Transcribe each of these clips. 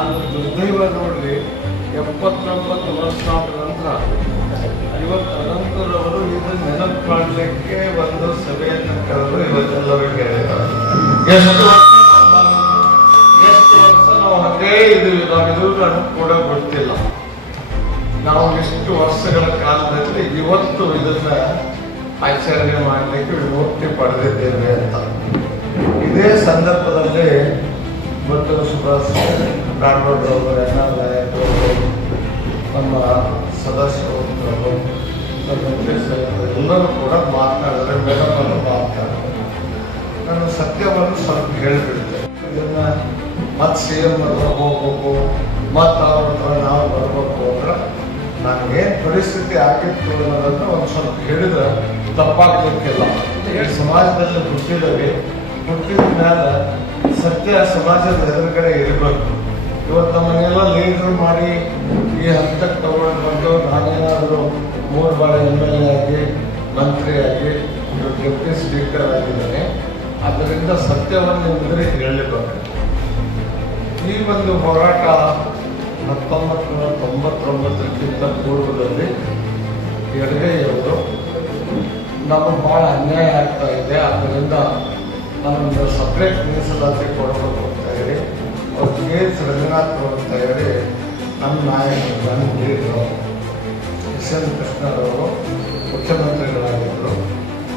ಅದು ದುರ್ದೈವ ನೋಡ್ರಿ ಎಪ್ಪತ್ತೊಂಬತ್ತು ವರ್ಷ ಆದ ನಂತರ ಇವತ್ತು ಅನಂತರವರು ಇದು ನೆನಪು ಮಾಡಲಿಕ್ಕೆ ಒಂದು ಸಭೆಯನ್ನು ಕರೆದು ಇವತ್ತೆಲ್ಲರೂ ಕೇಳಿದ್ದಾರೆ. ಎಷ್ಟು ಎಷ್ಟು ವರ್ಷ ನಾವು ಹಾಗೇ ಇದೀವಿ ನಾವು ಇದುಗಳನ್ನು ಕೂಡ ಗೊತ್ತಿಲ್ಲ ನಾವು ಇಷ್ಟು ವರ್ಷಗಳ ಕಾಲದಲ್ಲಿ ಇವತ್ತು ಇದನ್ನ ಆಚರಣೆ ಮಾಡಲಿಕ್ಕೆ ವಿಮುಕ್ತಿ ಪಡೆದಿದ್ದೇವೆ ಅಂತ. ಇದೇ ಸಂದರ್ಭದಲ್ಲಿ ಮತ್ತು ಸುಭಾಷ್. ಆರ್ ನಾಯಕರವರು ನಮ್ಮ ಸದಸ್ಯರು ನಮ್ಮ ಎಲ್ಲರೂ ಕೂಡ ಮಾತನಾಡಿದ್ರೆ ಮೇಡಮನ್ನು ಮಾತನಾಡಿದ್ರು ನಾನು ಸತ್ಯವನ್ನು ಸ್ವಲ್ಪ ಹೇಳಿಬಿಡ್ತೆ ಇದನ್ನ ಮತ್ತೆ ಸಿ ಎಂ ಹತ್ರ ಹೋಗ್ಬೇಕು ಮತ್ತೆ ಅವ್ರ ಹತ್ರ ನಾವು ಬರಬೇಕು ಅಂದ್ರೆ ನನಗೇನು ಪರಿಸ್ಥಿತಿ ಆಗಿತ್ತು ಅನ್ನೋದನ್ನು ಒಂದು ಸ್ವಲ್ಪ ಹೇಳಿದ್ರೆ ತಪ್ಪಾಗ್ಲಿಕ್ಕಿಲ್ಲ ಈ ಸಮಾಜದಲ್ಲಿ ಹುಟ್ಟಿದವಿ ಹುಟ್ಟಿದ ಮೇಲೆ ಸತ್ಯ ಸಮಾಜದ ಎದುರುಗಡೆ ಇರಬೇಕು. ಇವತ್ತು ನಮ್ಮನ್ನೆಲ್ಲ ಲೀಡರ್ ಮಾಡಿ ಈ ಹಂತಕ್ಕೆ ತಗೊಂಡು ಬಂದು ನಾನೇನಾದರೂ ಮೂರು ಬಾರಿ ಎಂ ಎಲ್ ಎ ಆಗಿ ಮಂತ್ರಿಯಾಗಿ ಡೆಪ್ಟಿ ಸ್ಪೀಕರ್ ಆಗಿದ್ದಾನೆ ಅದರಿಂದ ಸತ್ಯವನ್ನು ಎಂದರೆ ಹೇಳಬೇಕು ಈ ಒಂದು ಹೋರಾಟ ಹತ್ತೊಂಬತ್ತು ನೂರ ತೊಂಬತ್ತೊಂಬತ್ತಕ್ಕಿಂತ ಪೂರ್ವದಲ್ಲಿ ಎಡಗೈಯವರು ನಮಗೆ ಭಾಳ ಅನ್ಯಾಯ ಆಗ್ತಾ ಇದೆ. ಆದ್ದರಿಂದ ನಾನು ಸಪ್ರೇಟ್ ಮೀಸಲಾತಿ ಕೊಡಬೇಕು ಅಂತ ಹೇಳಿ. ಅವ್ರು ಕೆ ಎಸ್ ರಂಗನಾಥ್ ಅವರು ಅಂತ ಹೇಳಿ ನಮ್ಮ ನಾಯಕರು ಬಂದು ಹೇಳಿದರು ಎಸ್ ಎನ್ ಕೃಷ್ಣರವರು ಮುಖ್ಯಮಂತ್ರಿಗಳಾಗಿದ್ದರು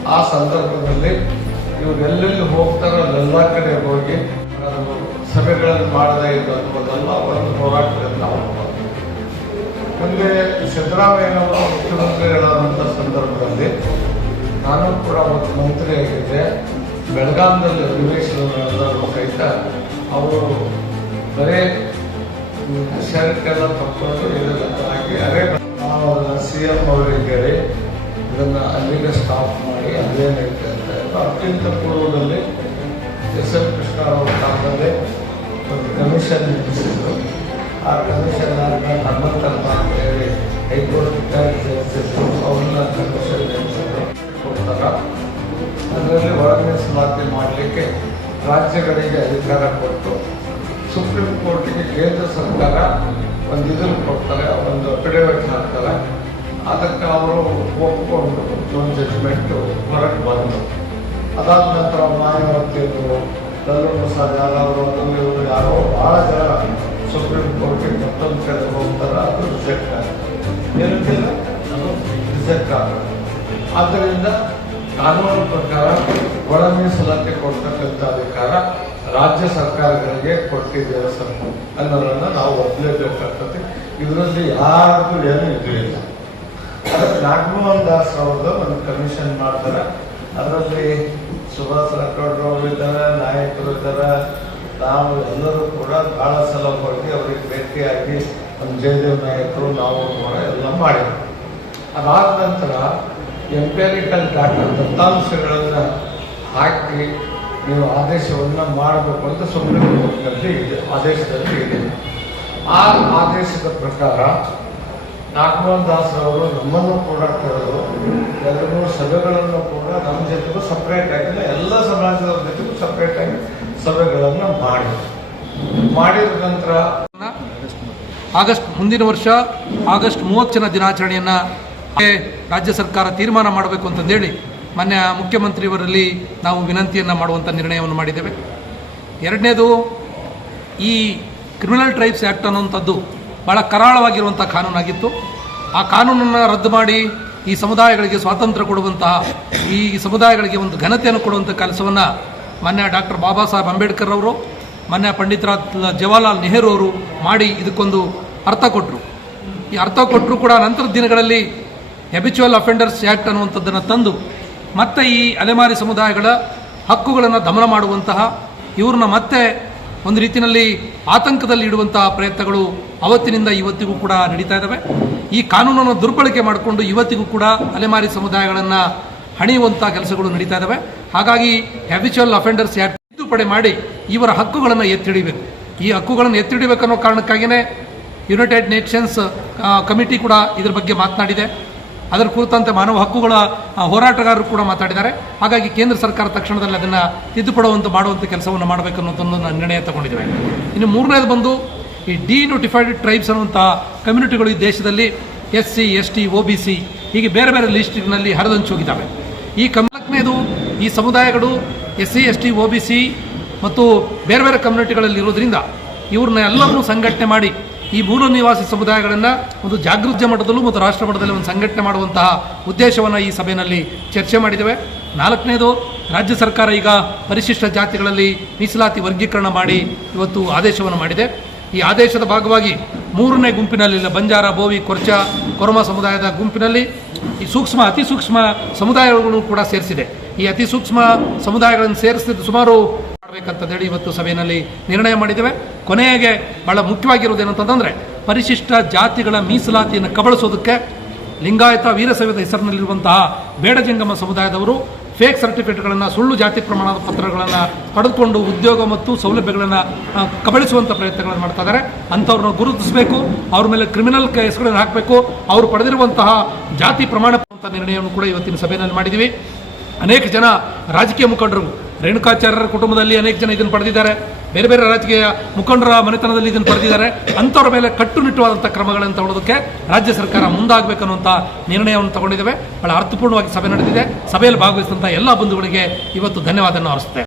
ಆ ಸಂದರ್ಭದಲ್ಲಿ ಇವರೆಲ್ಲೆಲ್ಲಿ ಹೋಗ್ತಾರೋ ಅಲ್ಲೆಲ್ಲ ಕಡೆ ಹೋಗಿ ಸಭೆಗಳನ್ನು ಮಾಡದೇ ಇದ್ದಂಥದ್ದೆಲ್ಲ ಒಂದು ಹೋರಾಟದಿಂದ ನಾವು. ಮುಂದೆ ಸಿದ್ದರಾಮಯ್ಯನವರು ಮುಖ್ಯಮಂತ್ರಿಗಳಾದಂಥ ಸಂದರ್ಭದಲ್ಲಿ ನಾನು ಕೂಡ ಒಂದು ಮಂತ್ರಿಯಾಗಿದ್ದೆ ಬೆಳಗಾಂನಲ್ಲಿ ಅಧಿವೇಶನ ನಡೆದಾಗ ಸಹಿತ ಅವರು ಬರೇ ಶರ್ಟ್ ಎಲ್ಲ ತಕ್ಕೊಂಡು ಇದೆಲ್ಲ ಹಾಕಿ ನಾವು ಸಿ ಎಂ ಅವರಿಗೆ ಹೇಳಿ ಇದನ್ನು ಅಲ್ಲಿಗೆ ಸ್ಟಾಪ್ ಮಾಡಿ ಇರ್ತಾ ಇತ್ತು ಅತ್ಯಂತ ಪೂರ್ವದಲ್ಲಿ ಎಸ್ ಎಲ್ ಕೃಷ್ಣ ಅವರ ಕಾಲದಲ್ಲಿ ಒಂದು ಕಮಿಷನ್ ನಿಲ್ಲಿಸಿದ್ರು ಆ ಕಮಿಷನ್ ಆದ ಹನುಮಂತಪ್ಪ ಅಂತ ಹೇಳಿ ಹೈಕೋರ್ಟ್ ಜಸ್ಟಿಸ್ ಅವ್ರನ್ನ ಕಮಿಷನ್ ನಿಲ್ಲಿಸಿದ್ರು ಕೊಡ್ತಾರ ಅದರಲ್ಲಿ ಒಳ ಮೀಸಲಾತಿ ಮಾಡಲಿಕ್ಕೆ ರಾಜ್ಯಗಳಿಗೆ ಅಧಿಕಾರ ಕೊಟ್ಟು ಸುಪ್ರೀಂ ಕೋರ್ಟಿಗೆ ಕೇಂದ್ರ ಸರ್ಕಾರ ಒಂದು ಇದನ್ನು ಕೊಡ್ತಾರೆ, ಒಂದು ಅಫಿಡೇವಿಟ್ ಹಾಕ್ತಾರೆ. ಅದಕ್ಕೆ ಅವರು ಒಪ್ಪಿಕೊಂಡು ಒಂದು ಜಡ್ಜ್ಮೆಂಟು ಹೊರಗೆ ಬಂದರು ಅದಾದ ನಂತರ ಮಾಯಾವತಿಯವರು ಪ್ರಸಾದ್ ಯಾದವ್ ಅವರು ಇವರು ಯಾರೋ ಭಾಳ ಜನ ಸುಪ್ರೀಂ ಕೋರ್ಟಿಗೆ ಮತ್ತೊಂದು ಕಡೆ ಹೋಗ್ತಾರೆ, ಅದು ರಿಜೆಕ್ಟ್ ಆಗುತ್ತೆ. ಏನಕ್ಕಿಲ್ಲ ಅದು ರಿಜೆಕ್ಟ್ ಆಗುತ್ತೆ. ಆದ್ದರಿಂದ ಕಾನೂನು ಪ್ರಕಾರ ಒಳ ಮೀಸಲಾತಿ ಕೊಡ್ತಕ್ಕಂಥ ಅಧಿಕಾರ ರಾಜ್ಯ ಸರ್ಕಾರಗಳಿಗೆ ಕೊಟ್ಟಿದ್ದೇವೆ ಸರ್ ಅನ್ನೋದನ್ನು ನಾವು ಒಪ್ಪಲೇಬೇಕಾಗ್ತದೆ ಇದರಲ್ಲಿ ಯಾರಿಗೂ ಏನು ಇದು ಇಲ್ಲ ಅದಕ್ಕೆ ನಾಗಮೋಹನ್ ದಾಸ್ ಅವ್ರದ್ದು ಒಂದು ಕಮಿಷನ್ ಮಾಡ್ತಾರೆ. ಅದರಲ್ಲಿ ಸುಭಾಷ್ ಅವರು ಇದ್ದಾರೆ, ನಾಯಕರು ಇದ್ದಾರೆ. ನಾವು ಎಲ್ಲರೂ ಕೂಡ ಬಹಳ ಸಲ ಹೋಗಿ ಅವರಿಗೆ ಭೇಟಿಯಾಗಿ ನಮ್ಮ ಜಯದೇವ್ ನಾಯಕರು, ನಾವು ಕೂಡ ಎಲ್ಲ ಮಾಡಿದ್ವಿ. ಅದಾದ ನಂತರ ಎಂಪೇರಿಕಲ್ ಡಾಟಾ ದತ್ತಾಂಶಗಳನ್ನು ಹಾಕಿ ನೀವು ಆದೇಶವನ್ನು ಮಾಡಬೇಕು ಅಂತ ಸುಪ್ರೀಂ ಕೋರ್ಟ್ನಲ್ಲಿ ಇದೆ ಆದೇಶದಲ್ಲಿ ಇದೆ. ಆ ಆದೇಶದ ಪ್ರಕಾರ ನಾಗಮೋಹನ್ ದಾಸ್ ಅವರು ನಮ್ಮನ್ನು ಕೂಡ ಕರೆದು ಎರಡು ಮೂರು ಸಭೆಗಳನ್ನು ಕೂಡ ನಮ್ಮ ಜೊತೆಗೂ ಸಪ್ರೇಟ್ ಆಗಿಲ್ಲ ಎಲ್ಲ ಸಮಾಜದವ್ರ ಜೊತೆಗೂ ಸಪ್ರೇಟ್ ಆಗಿ ಸಭೆಗಳನ್ನು ಮಾಡಿ ಮಾಡಿದ ನಂತರ ಆಗಸ್ಟ್ ಮುಂದಿನ ವರ್ಷ, ಆಗಸ್ಟ್ ಮೂವತ್ತನೇ ದಿನಾಚರಣೆಯನ್ನು ರಾಜ್ಯ ಸರ್ಕಾರ ತೀರ್ಮಾನ ಮಾಡಬೇಕು ಅಂತಂದೇಳಿ ಮಾನ್ಯ ಮುಖ್ಯಮಂತ್ರಿಯವರಲ್ಲಿ ನಾವು ವಿನಂತಿಯನ್ನು ಮಾಡುವಂಥ ನಿರ್ಣಯವನ್ನು ಮಾಡಿದ್ದೇವೆ. ಎರಡನೇದು, ಈ ಕ್ರಿಮಿನಲ್ ಟ್ರೈಬ್ಸ್ ಆ್ಯಕ್ಟ್ ಅನ್ನುವಂಥದ್ದು ಭಾಳ ಕರಾಳವಾಗಿರುವಂಥ ಕಾನೂನಾಗಿತ್ತು. ಆ ಕಾನೂನನ್ನು ರದ್ದು ಮಾಡಿ ಈ ಸಮುದಾಯಗಳಿಗೆ ಸ್ವಾತಂತ್ರ್ಯ ಕೊಡುವಂತಹ, ಈ ಸಮುದಾಯಗಳಿಗೆ ಒಂದು ಘನತೆಯನ್ನು ಕೊಡುವಂಥ ಕೆಲಸವನ್ನು ಮಾನ್ಯ ಡಾಕ್ಟರ್ ಬಾಬಾ ಸಾಹೇಬ್ ಅಂಬೇಡ್ಕರ್ ಅವರು ಮಾನ್ಯ ಪಂಡಿತರಾಜ್ ಜವಾಹರ್ಲಾಲ್ ನೆಹರು ಅವರು ಮಾಡಿ ಇದಕ್ಕೊಂದು ಅರ್ಥ ಕೊಟ್ಟರು ಈ ಅರ್ಥ ಕೊಟ್ಟರು ಕೂಡ ನಂತರದ ದಿನಗಳಲ್ಲಿ ಹೆಬಿಚುವಲ್ ಅಫೆಂಡರ್ಸ್ ಆ್ಯಕ್ಟ್ ಅನ್ನುವಂಥದ್ದನ್ನು ತಂದು ಮತ್ತೆ ಈ ಅಲೆಮಾರಿ ಸಮುದಾಯಗಳ ಹಕ್ಕುಗಳನ್ನು ದಮನ ಮಾಡುವಂತಹ ಇವ್ರನ್ನ ಮತ್ತೆ ಒಂದು ರೀತಿಯಲ್ಲಿ ಆತಂಕದಲ್ಲಿ ಇಡುವಂತಹ ಪ್ರಯತ್ನಗಳು ಅವತ್ತಿನಿಂದ ಇವತ್ತಿಗೂ ಕೂಡ ನಡೀತಾ ಇದ್ದಾವೆ ಈ ಕಾನೂನನ್ನು ದುರ್ಬಳಕೆ ಮಾಡಿಕೊಂಡು ಇವತ್ತಿಗೂ ಕೂಡ ಅಲೆಮಾರಿ ಸಮುದಾಯಗಳನ್ನು ಹಣಿಯುವಂಥ ಕೆಲಸಗಳು ನಡೀತಾ ಇದ್ದಾವೆ ಹಾಗಾಗಿ ಹ್ಯಾಬಿಚುವಲ್ ಅಫೆಂಡರ್ಸ್ ಯಾಕೆ ತಿದ್ದುಪಡಿ ಮಾಡಿ ಇವರ ಹಕ್ಕುಗಳನ್ನು ಎತ್ತಿಡಿಬೇಕು. ಈ ಹಕ್ಕುಗಳನ್ನು ಎತ್ತಿಡಿಬೇಕನ್ನೋ ಕಾರಣಕ್ಕಾಗಿಯೇ ಯುನೈಟೆಡ್ ನೇಷನ್ಸ್ ಕಮಿಟಿ ಕೂಡ ಇದ್ರ ಬಗ್ಗೆ ಮಾತನಾಡಿದೆ. ಅದರ ಕುರಿತಂತೆ ಮಾನವ ಹಕ್ಕುಗಳ ಹೋರಾಟಗಾರರು ಕೂಡ ಮಾತಾಡಿದ್ದಾರೆ. ಹಾಗಾಗಿ ಕೇಂದ್ರ ಸರ್ಕಾರ ತಕ್ಷಣದಲ್ಲಿ ಅದನ್ನು ತಿದ್ದುಪಡುವಂತೆ ಮಾಡುವಂಥ ಕೆಲಸವನ್ನು ಮಾಡಬೇಕು ಅನ್ನೋದನ್ನು ನಾನು ನಿರ್ಣಯ ತಗೊಂಡಿದ್ದೇವೆ ಇನ್ನು ಮೂರನೇದು ಬಂದು, ಈ ಡಿ ನೋಟಿಫೈಡ್ ಟ್ರೈಬ್ಸ್ ಅನ್ನುವಂಥ ಕಮ್ಯುನಿಟಿಗಳು ಈ ದೇಶದಲ್ಲಿ, S C, S T O B C, ಹೀಗೆ ಬೇರೆ ಬೇರೆ ಲಿಸ್ಟಿನಲ್ಲಿ ಹರಿದಂಚೋಗಿದ್ದಾವೆ ಈ ಕಮಲಕ್ನೇದು ಈ ಸಮುದಾಯಗಳು, S C, S T O B C ಮತ್ತು ಬೇರೆ ಬೇರೆ ಕಮ್ಯುನಿಟಿಗಳಲ್ಲಿ ಇರೋದ್ರಿಂದ, ಇವ್ರನ್ನ ಎಲ್ಲರನ್ನೂ ಸಂಘಟನೆ ಮಾಡಿ ಈ ಮೂಲ ನಿವಾಸಿ ಸಮುದಾಯಗಳನ್ನು ಒಂದು ಜಾಗೃತಿ ಮಟ್ಟದಲ್ಲೂ ಮತ್ತು ರಾಷ್ಟ್ರ ಮಟ್ಟದಲ್ಲಿ ಒಂದು ಸಂಘಟನೆ ಮಾಡುವಂತಹ ಉದ್ದೇಶವನ್ನು ಈ ಸಭೆಯಲ್ಲಿ ಚರ್ಚೆ ಮಾಡಿದ್ದೇವೆ. ನಾಲ್ಕನೇದು, ರಾಜ್ಯ ಸರ್ಕಾರ ಈಗ ಪರಿಶಿಷ್ಟ ಜಾತಿಗಳಲ್ಲಿ ಮೀಸಲಾತಿ ವರ್ಗೀಕರಣ ಮಾಡಿ ಇವತ್ತು ಆದೇಶವನ್ನು ಮಾಡಿದೆ. ಈ ಆದೇಶದ ಭಾಗವಾಗಿ ಮೂರನೇ ಗುಂಪಿನಲ್ಲಿಲ್ಲ ಬಂಜಾರ, ಬೋವಿ, ಕೊರ್ಚ, ಕೊರಮ ಸಮುದಾಯದ ಗುಂಪಿನಲ್ಲಿ ಈ ಸೂಕ್ಷ್ಮ, ಅತಿ ಸೂಕ್ಷ್ಮ ಸಮುದಾಯಗಳನ್ನು ಕೂಡ ಸೇರಿಸಿದೆ. ಈ ಅತಿ ಸೂಕ್ಷ್ಮ ಸಮುದಾಯಗಳನ್ನು ಸೇರಿಸಿದ ಸುಮಾರು ಮಾಡಬೇಕಂತೇಳಿ ಇವತ್ತು ಸಭೆಯಲ್ಲಿ ನಿರ್ಣಯ ಮಾಡಿದ್ದೇವೆ. ಕೊನೆಗೆ ಬಹಳ ಮುಖ್ಯವಾಗಿರೋದು ಏನಂತಂದ್ರೆ ಪರಿಶಿಷ್ಟ ಜಾತಿಗಳ ಮೀಸಲಾತಿಯನ್ನು ಕಬಳಿಸೋದಕ್ಕೆ ಲಿಂಗಾಯತ ವೀರಸೇವದ ಹೆಸರಿನಲ್ಲಿರುವಂತಹ ಬೇಡಜಂಗಮ ಸಮುದಾಯದವರು ಫೇಕ್ ಸರ್ಟಿಫಿಕೇಟ್ಗಳನ್ನು ಸುಳ್ಳು ಜಾತಿ ಪ್ರಮಾಣದ ಪತ್ರಗಳನ್ನು ಪಡೆದುಕೊಂಡು ಉದ್ಯೋಗ ಮತ್ತು ಸೌಲಭ್ಯಗಳನ್ನು ಕಬಳಿಸುವಂಥ ಪ್ರಯತ್ನಗಳನ್ನು ಮಾಡ್ತಾ ಇದ್ದಾರೆ. ಅಂಥವ್ರನ್ನ ಗುರುತಿಸಬೇಕು, ಅವ್ರ ಮೇಲೆ ಕ್ರಿಮಿನಲ್ ಕೇಸ್ಗಳನ್ನು ಹಾಕಬೇಕು, ಅವರು ಪಡೆದಿರುವಂತಹ ಜಾತಿ ಪ್ರಮಾಣ ನಿರ್ಣಯವನ್ನು ಕೂಡ ಇವತ್ತಿನ ಸಭೆಯಲ್ಲಿ ಮಾಡಿದ್ದೀವಿ. ಅನೇಕ ಜನ ರಾಜಕೀಯ ಮುಖಂಡರು ರೇಣುಕಾಚಾರ್ಯರ ಕುಟುಂಬದಲ್ಲಿ ಅನೇಕ ಜನ ಇದನ್ನು ಪಡೆದಿದ್ದಾರೆ. ಬೇರೆ ಬೇರೆ ರಾಜಕೀಯ ಮುಖಂಡರ ಮನೆತನದಲ್ಲಿ ಇದನ್ನು ಪಡೆದಿದ್ದಾರೆ. ಅಂಥವ್ರ ಮೇಲೆ ಕಟ್ಟುನಿಟ್ಟುವಾದಂಥ ಕ್ರಮಗಳನ್ನು ತಗೊಳ್ಳೋದಕ್ಕೆ ರಾಜ್ಯ ಸರ್ಕಾರ ಮುಂದಾಗಬೇಕನ್ನುವಂಥ ನಿರ್ಣಯವನ್ನು ತಗೊಂಡಿದ್ದೇವೆ. ಬಹಳ ಅರ್ಥಪೂರ್ಣವಾಗಿ ಸಭೆ ನಡೆದಿದೆ. ಸಭೆಯಲ್ಲಿ ಭಾಗವಹಿಸಿದಂಥ ಎಲ್ಲ ಬಂಧುಗಳಿಗೆ ಇವತ್ತು ಧನ್ಯವಾದವನ್ನು ಅರ್ಪಿಸುತ್ತೆ